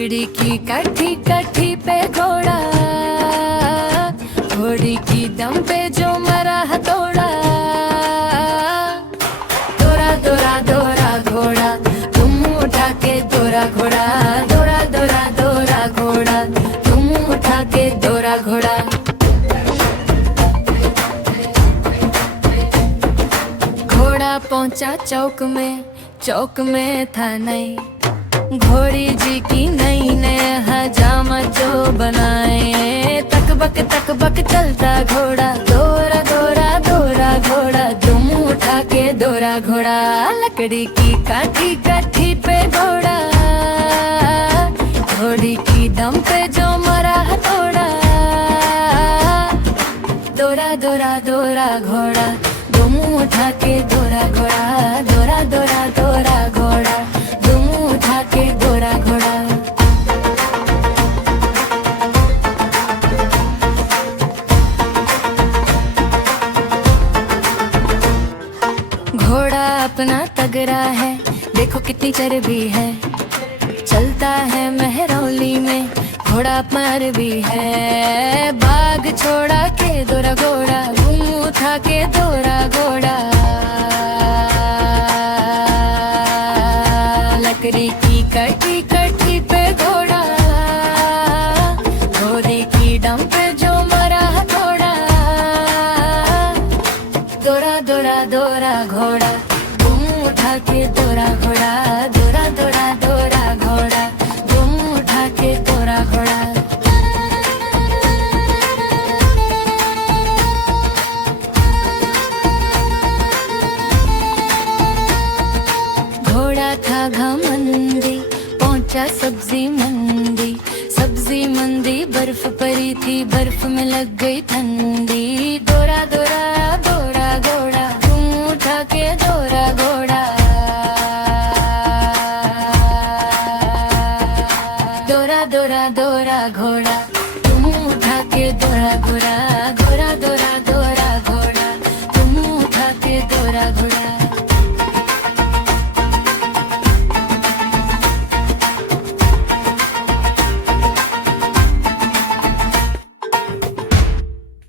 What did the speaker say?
लकड़ी की काठी काठी पे घोड़ा, घोड़ी की दम पे जो मरा हथौड़ा। दौड़ा दौड़ा दौड़ा घोड़ा, तुम उठा के दौड़ा घोड़ा। दौड़ा दौड़ा दौड़ा घोड़ा, तुम उठा के दौड़ा घोड़ा। घोड़ा पहुंचा चौक में, चौक में था नहीं घोड़ी जी की नई ने हजामत जो बनाए। तक बक चलता घोड़ा, दौड़ा दौड़ा दौड़ा घोड़ा, दुम उठा के दौड़ा घोड़ा। लकड़ी की काठी काठी पे घोड़ा, घोड़ी की दम पे जो मरा हथौड़ा। दौड़ा दौड़ा दौड़ा घोड़ा, दुम उठा के दौड़ा घोड़ा। दौड़ा दौड़ा दौड़ा घोड़ा, दुम उठा के दौड़ा घोड़ा। घोड़ा अपना तगड़ा है, देखो कितनी चर्बी है। चलता है मेहरौली में, घोड़ा पर भी है। बाग छोड़ा के दौड़ा घोड़ा, घूम उठा के दौड़ा घोड़ा। लकड़ी की कटी कटी पे घोड़ा, घोड़ी की डम पे जो मरा हथौड़ा। दौड़ा दौड़ा दौड़ा घोड़ा, घूम उठा के दौड़ा घोड़ा। दौड़ा दौड़ा दौड़ा घोड़ा, घूम उठा के दौड़ा घोड़ा। घोड़ा था घमंडी, पहुंचा सब्जी मंडी। सब्जी मंडी बर्फ पड़ी थी, बर्फ में लग गई ठंडी। दौड़ा दौड़ा दौड़ा घोड़ा, घूम उठा के दौड़ा घोड़ा। दौड़ा दौड़ा दौड़ा घोड़ा, तुम उठा के दौड़ा घोड़ा। दौड़ा दौड़ा दौड़ा घोड़ा, तुम उठा के दौड़ा घोड़ा।